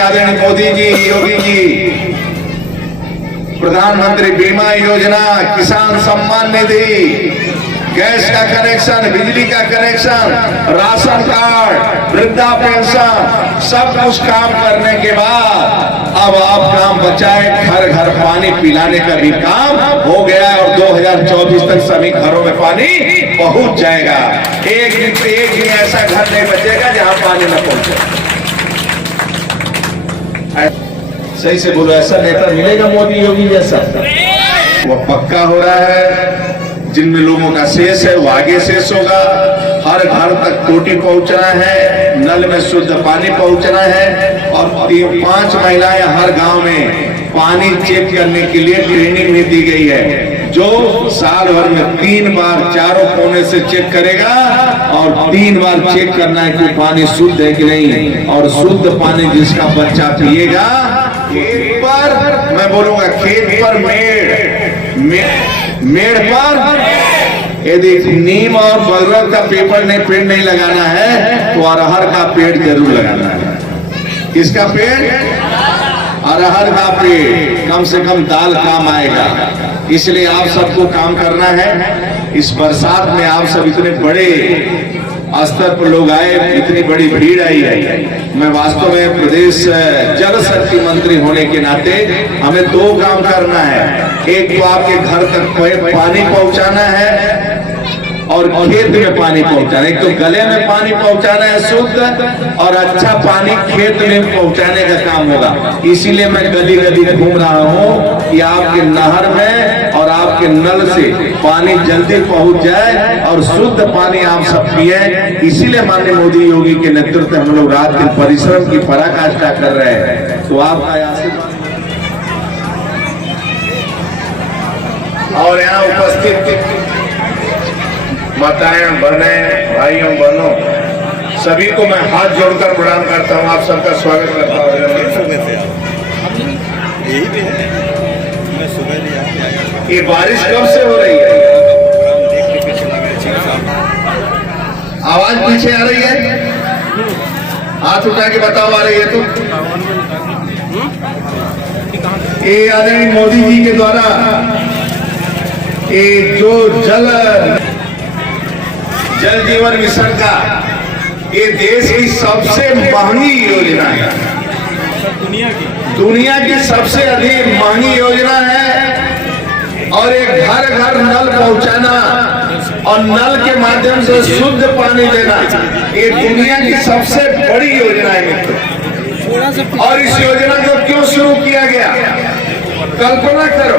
आदरणीय मोदी जी, योगी जी, प्रधानमंत्री बीमा योजना, किसान सम्मान निधि, गैस का कनेक्शन, बिजली का कनेक्शन, राशन कार्ड, वृद्धा पेंशन, सब कुछ काम करने के बाद अब आप काम बचाए, घर घर पानी पिलाने का भी काम हो गया और 2024 तक सभी घरों में पानी पहुंच जाएगा। एक दिन ऐसा घर नहीं बचेगा जहां पानी न पहुंचे। सही से बोलो, ऐसा नेता मिलेगा मोदी योगी जैसा? वो पक्का हो रहा है। जिनमें लोगों का शेष है वो आगे शेष होगा। हर घर तक टोटी पहुंचना है, नल में शुद्ध पानी पहुंचना है और 5 महिलाएं हर गांव में पानी चेक करने के लिए ट्रेनिंग भी दी गई है, जो साल भर में 3 बार चारों कोने से चेक करेगा और 3 बार चेक करना है कि पानी शुद्ध है कि नहीं। और शुद्ध पानी जिसका बच्चा पिएगा, खेत पर, मैं बोलूंगा खेत पर मेड़ पर यदि नीम और बरगद का पेड़ नहीं लगाना है तो अरहर का पेड़ जरूर लगाना है। किसका पेड़? अरहर का पेड़, कम से कम दाल काम आएगा। इसलिए आप सबको काम करना है। इस बरसात में आप सब इतने बड़े स्तर पर लोग आए, इतनी बड़ी भीड़ आई है। मैं वास्तव में प्रदेश जल शक्ति मंत्री होने के नाते हमें 2 काम करना है। एक तो आपके घर तक पानी पहुंचाना है और खेत में पानी पहुंचाना। एक तो गले में पानी पहुंचाना है शुद्ध, और अच्छा पानी खेत में पहुंचाने का काम होगा। इसीलिए मैं गली गली घूम रहा हूँ कि आपके नहर में और आपके नल से पानी जल्दी पहुंच जाए और शुद्ध पानी आप सब पिए। इसीलिए माननीय मोदी योगी के नेतृत्व में हम लोग रात दिन परिश्रम की पराकाष्ठा कर रहे हैं। तो आपका आशीर्वाद और यहाँ उपस्थित माताएं, बहने, भाइयों, बहनों, सभी को मैं हाथ जोड़कर प्रणाम करता हूँ। आप सबका स्वागत करता हूँ। ये बारिश कब से हो रही है? आवाज पीछे आ रही है? हाथ उठा के बताओ आ रही है तो? ये आदरणीय मोदी जी के द्वारा ये जो जल जीवन मिशन का ये देश की सबसे महंगी योजना है, दुनिया की सबसे अधिक महंगी योजना है। और एक घर घर नल पहुंचाना और नल के माध्यम से शुद्ध पानी देना, ये दुनिया की सबसे बड़ी योजना है मित्रों। और इस योजना को क्यों शुरू किया गया? कल्पना करो,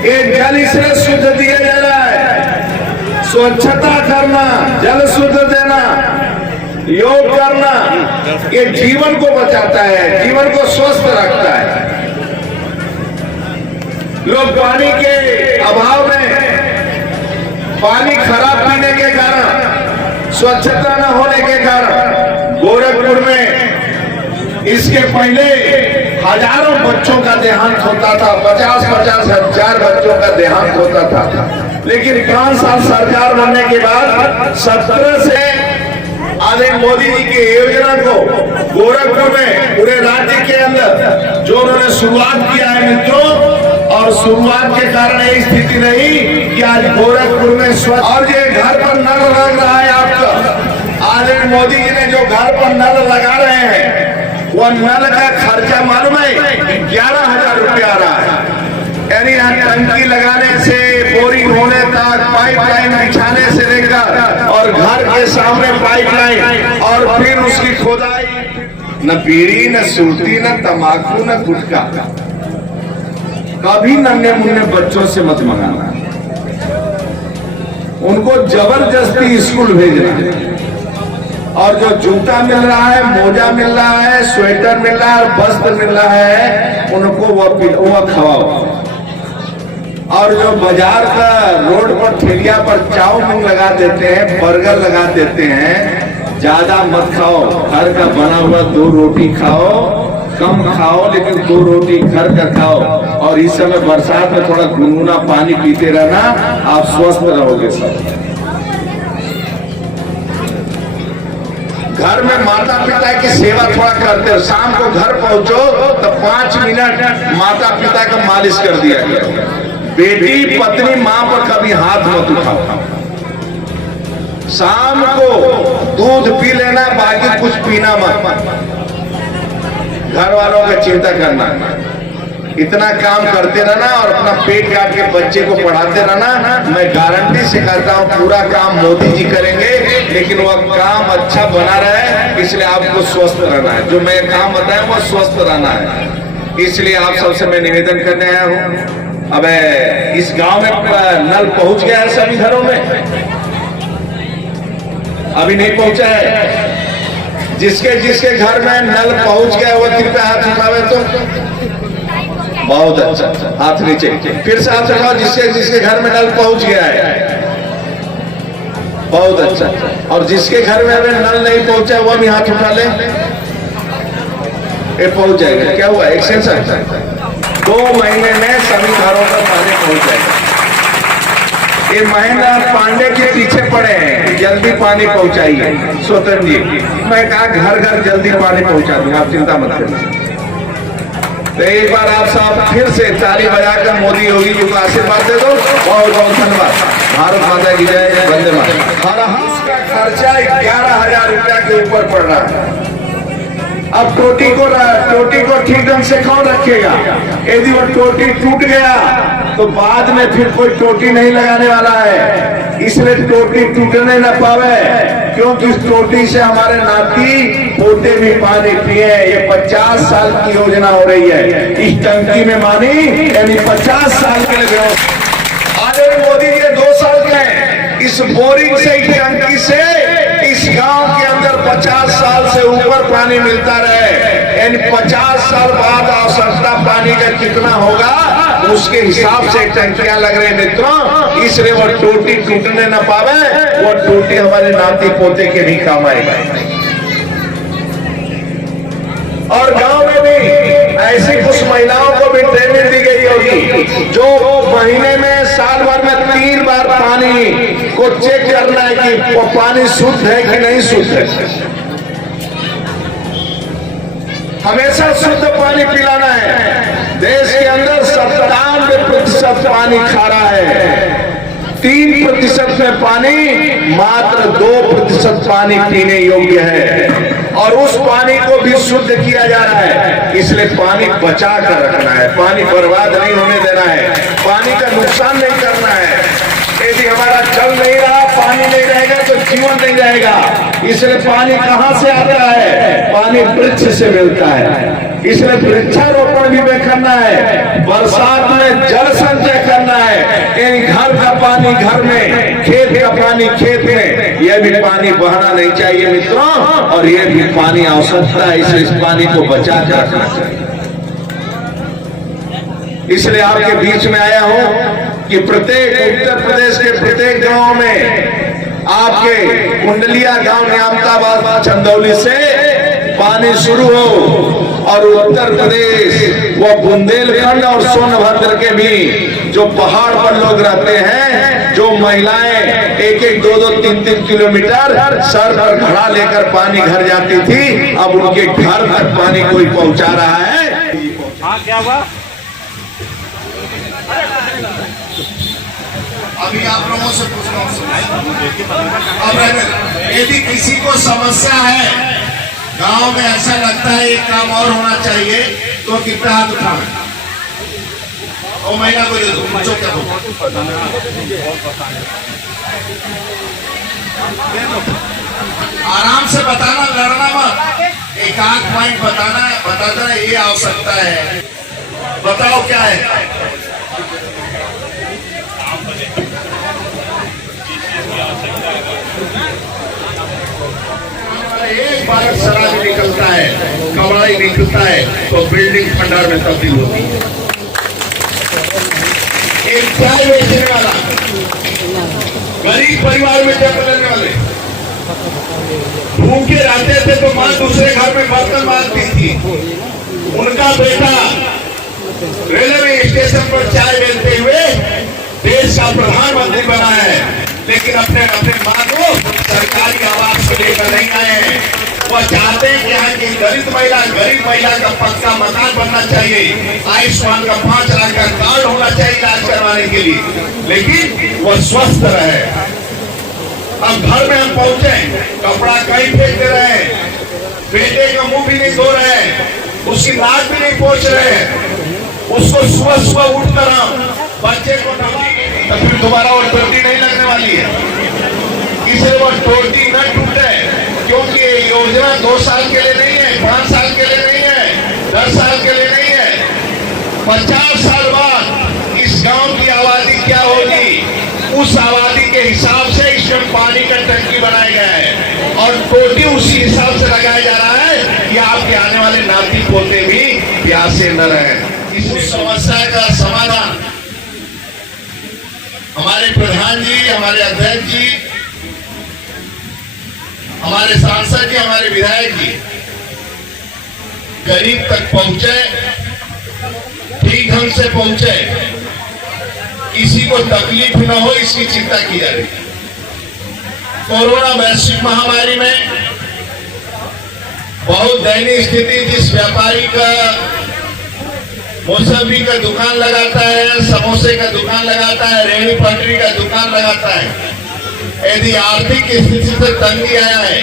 ये जल इसलिए शुद्ध दिया जा रहा है, स्वच्छता करना, जल शुद्ध देना, योग करना, ये जीवन को बचाता है, जीवन को स्वस्थ रखता है। लोग पानी के अभाव में, पानी खराब पीने के कारण, स्वच्छता न होने के कारण गोरखपुर में इसके पहले हजारों बच्चों का देहांत होता था, 50-50 हजार बच्चों का देहांत होता था। लेकिन 5 साल सरकार बनने के बाद 17 से आदरणीय मोदी जी की योजना को गोरखपुर में पूरे राज्य के अंदर जो उन्होंने शुरुआत किया है मित्रों, और शुरुआत के कारण ये स्थिति नहीं कि आज गोरखपुर में स्वच्छ, और ये घर पर नल लग रहा है आपका, आदरणीय मोदी जी ने जो घर पर नल लगा रहे हैं, वो नल का खर्चा मालूम है 11,000 रुपया आ रहा है। यानी यहाँ टंकी लगाने से, बोरिंग होने तक, पाइपलाइन बिछाने से लेकर और घर के सामने पाइपलाइन और फिर उसकी खोदाई, न बीड़ी, न सूती, न तंबाकू, न गुटखा। कभी नन्हे मुन्ने बच्चों से मत मंगाना, उनको जबरदस्ती स्कूल भेजना। और जो जूता मिल रहा है, मोजा मिल रहा है, स्वेटर मिल रहा है, वस्त्र मिल रहा है, उनको वो खवाओ। और जो बाजार का रोड पर ठेलिया पर चाउमीन लगा देते हैं, बर्गर लगा देते हैं, ज्यादा मत खाओ। घर का बना हुआ 2 रोटी खाओ, कम खाओ लेकिन 2 रोटी घर का खाओ। और इस समय बरसात में थोड़ा गुनगुना पानी पीते रहना, आप स्वस्थ रहोगे सब। घर में माता पिता की सेवा थोड़ा करते हो, शाम को घर पहुंचो तो 5 मिनट माता पिता का मालिश कर दिया करो। बेटी पत्नी मां पर कभी हाथ मत उठाओ। शाम को दूध पी लेना, बाकी कुछ पीना मत। घर वालों का चिंता करना, इतना काम करते रहना और अपना पेट काट के बच्चे को पढ़ाते रहना। मैं गारंटी से कहता हूँ पूरा काम मोदी जी करेंगे, लेकिन वह काम अच्छा बना रहे, इसलिए आपको स्वस्थ रहना है। जो मैं काम बताया वह स्वस्थ रहना है, इसलिए आप सबसे मैं निवेदन करने आया हूँ। अब इस गांव में नल पहुंच गया है सभी घरों में? अभी नहीं पहुंचा है? जिसके जिसके घर में नल पहुंच गया वो कृपया हाथ उठावे तो। बहुत अच्छा, हाथ नीचे। फिर से हाथ उठाओ जिसके जिसके घर में नल पहुंच गया है। बहुत अच्छा। और जिसके घर में अभी नल नहीं पहुंचा वो भी हाथ उठा ले। ये पहुंच जाएगा। क्या हुआ? एक्सटेंशन 2 महीने में सभी घरों पर पानी पहुंच जाएगा। ये महेंद्र पांडे के पीछे पड़े हैं कि जल्दी पानी पहुंचाइए। स्वतंत्र जी, मैं कहा घर घर जल्दी पानी पहुंचा दूंगा, आप चिंता मत करना। तो एक बार आप साहब फिर से ताली बजाकर मोदी योगी जी को आशीर्वाद दे दो। बहुत बहुत धन्यवाद। भारत माता की जय, वंदे मातरम। हर हाउस का खर्चा 11,000 रुपया के ऊपर पड़ रहा है। अब टोटी को ठीक ढंग से कौन रखेगा? यदि वो टोटी टूट गया तो बाद में फिर कोई टोटी नहीं लगाने वाला है, इसलिए टोटी टूटने न पावे, क्योंकि इस टोटी से हमारे नाती पोते भी पानी पिए। ये 50 साल की योजना हो रही है। इस टंकी में पानी यानी 50 साल के लिए आज मोदी जी 2 साल के हैं। इस बोरिंग से, इस टंकी से इस गांव के अंदर 50 साल से ऊपर पानी मिलता रहे। यानी 50 साल बाद आवश्यकता पानी का कितना होगा उसके हिसाब से टंकियां लग रहे मित्रों, इसलिए वो टोटी टूटने न पावे। वो टोटी हमारे नाती पोते के भी काम आएगा। और गांव में भी ऐसी कुछ महिलाओं को भी ट्रेनिंग दी गई होगी जो महीने में, साल भर में 3 बार पानी को चेक करना है कि वो पानी शुद्ध है कि नहीं शुद्ध है। हमेशा शुद्ध पानी पिलाना है। देश के अंदर 97% पानी खारा है। 3% में पानी, मात्र 2% पानी पीने योग्य है। और उस पानी को भी शुद्ध किया जा रहा है, इसलिए पानी बचा कर रखना है। पानी बर्बाद नहीं होने देना है, पानी का नुकसान नहीं करना है। यदि हमारा जल नहीं रहा, पानी नहीं रहेगा तो जीवन नहीं रहेगा। इसलिए पानी कहाँ से आता है? पानी वृक्ष से मिलता है। इसलिए वृक्षारोपण भी करना है। बरसात में जल संचय करना है। घर का पानी घर में, खेत का पानी खेत में, यह भी पानी बहना नहीं चाहिए मित्रों। और यह भी पानी आवश्यकता है, इसलिए इस पानी को बचा कर रखना चाहिए। इसलिए आपके बीच में आया हूं कि प्रत्येक उत्तर प्रदेश के प्रत्येक गांव में, आपके कुंडलिया गांव न्यामताबाद चंदौली से पानी शुरू हो, और उत्तर प्रदेश वो बुंदेलखंड और सोनभद्र के भी जो पहाड़ पर लोग रहते हैं, जो महिलाएं 1-1, 2-2, 3-3 किलोमीटर सर पर घड़ा लेकर पानी घर जाती थी, अब उनके घर तक पानी कोई पहुंचा रहा है। हाँ, क्या हुआ? अभी आप लोगों से पूछ रहा हूँ, अब यदि किसी को समस्या है, गांव में ऐसा लगता है एक काम और होना चाहिए, तो कृपया हाथ उठाओ। वो महिला को दे दो, पूछो क्या हो। आराम से बताना, लड़ना मत। एक आध पॉइंट बताना है, बताना ये आवश्यकता है। बताओ क्या है? एक बार शराब निकलता है, कबाड़ी निकलता है, तो बिल्डिंग खंडर में तब्दील होती है। एक चाय बेचने वाला, गरीब परिवार में जन्म लेने वाले भूखे रहते थे तो माँ दूसरे घर में बर्तन मांगती थी। उनका बेटा रेलवे स्टेशन पर चाय बेचते हुए देश का प्रधानमंत्री बना है, लेकिन अपने माँ को सरकारी आवास को लेकर नहीं आए हैं। वह चाहते हैं कि यहाँ की गरीब महिला का पक्का मकान बनना चाहिए, आयुष्मान का 5 लाख का कार्ड होना चाहिए इलाज करवाने के लिए, लेकिन वह स्वस्थ रहे। अब घर में हम पहुंचे, कपड़ा कहीं फेंक दे रहे हैं, बेटे का मुंह भी नहीं धो रहे हैं, उसकी नाक भी नहीं पोंछ रहे हैं, उसको सुबह सुबह उठकर हम बच्चे को तो फिर दोबारा वो टोटी नहीं लगने वाली है, इसलिए वो टोटी न टूटे, क्योंकि ये योजना 2 साल के लिए नहीं है, 5 साल के लिए नहीं है, 10 साल के लिए नहीं है, 50 साल बाद इस गांव की आबादी क्या होगी, उस आबादी के हिसाब से इसमें पानी का टंकी बनाया गया है और टोटी उसी हिसाब से लगाया जा रहा है कि आपके आने वाले नाती पोते भी प्यासे न रहे। इस समस्या का समाधान हमारे प्रधान जी, हमारे अध्यक्ष जी, हमारे सांसद जी, हमारे विधायक जी गरीब तक पहुंचे, ठीक ढंग से पहुंचे, किसी को तकलीफ न हो इसकी चिंता की जा रही है। कोरोना वैश्विक महामारी में बहुत दयनीय स्थिति, जिस व्यापारी का मौसमी का दुकान लगाता है, समोसे का दुकान लगाता है, रेहड़ी पटरी का दुकान लगाता है, यदि आर्थिक स्थिति से तंगी आया है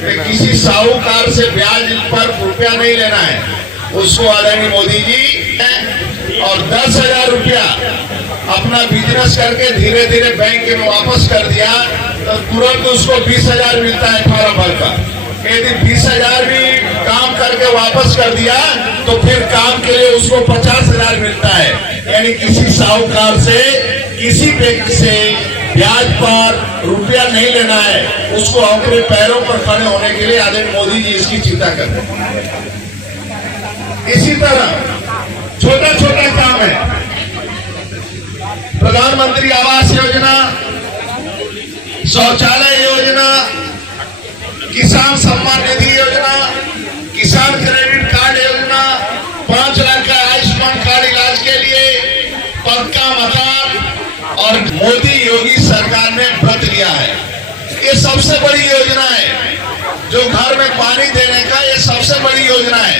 तो किसी साहूकार से ब्याज पर रुपया नहीं लेना है, उसको आदरणीय मोदी जी और 10,000 रुपया अपना बिजनेस करके धीरे धीरे बैंक में वापस कर दिया तो तुरंत उसको 20,000 मिलता है फार्म भर का। यदि 20,000 भी काम करके वापस कर दिया तो फिर काम के लिए उसको 50,000 मिलता है। यानी किसी साहूकार से, किसी व्यक्ति से ब्याज पर रुपया नहीं लेना है, उसको अपने पैरों पर खड़े होने के लिए आदरणीय मोदी जी इसकी चिंता करते हैं। इसी तरह छोटा छोटा काम है, प्रधानमंत्री आवास योजना, शौचालय योजना, किसान सम्मान निधि योजना, किसान क्रेडिट कार्ड योजना, 5 लाख का आयुष्मान कार्ड इलाज के लिए, पक्का मकान और मोदी योगी सरकार ने व्रत लिया है। ये सबसे बड़ी योजना है, जो घर में पानी देने का ये सबसे बड़ी योजना है।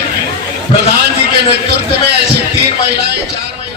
प्रधान जी के नेतृत्व में ऐसी 3 महिलाएं, 4 महिलाएं